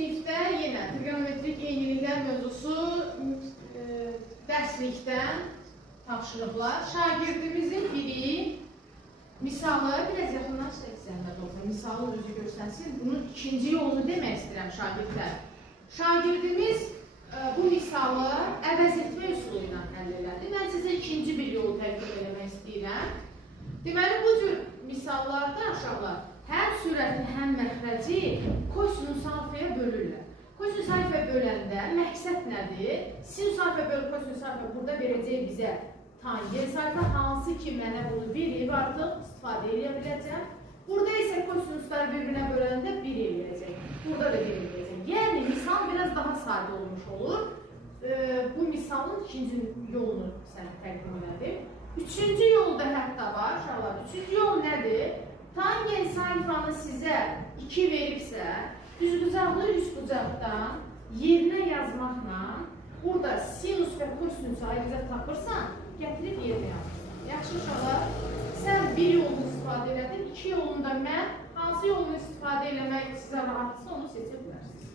sinifdə yenə trigonometrik eyniliklər mövzusu dərslikdən tapşırıqlar. Şagirdimizin biri misalı, biraz yaxından zəhmət olsa, misalı özü görsənsin. Bunun ikinci yolunu demək istəyirəm şagirdlər. Şagirdimiz bu misalı əvəz etmə üsulu ilə həll elədi. Mən sizə ikinci bir yolu təqdim eləmək istəyirəm. Deməli, bu cür misallarda aşağılar həm sürəti, həm məxrəci kosinus alfaya bölürlər. Kosinus alfaya böləndə məqsəd nədir? Sinus alfaya bölüb kosinus alfaya burada verəcək bizə tangent alfa, hansı ki mənə bunu verib artıq istifadə edə biləcəm. Burada isə kosinusları bir-birinə böləndə 1 eləyəcək. Burada da 1 eləyəcək. Yəni, misal biraz daha sadə olmuş olur. Bu misalın ikinci yolunu sənə təqdim elədim. Üçüncü yolda hətta var, uşaqlar. Üçüncü yol nədir? Tangent alfanı sizə 2 veribsə, düzbucaqlı üçbucaqdan yerinə yazmaqla burada sinus və kosinus ayrıca tapırsan, gətirib yerinə yazırsan. Yaxşı uşaqlar, sən bir yolunu istifadə elədin, iki yolunda mən hansı yolunu istifadə eləmək sizə rahatsa onu seçə bilərsiniz.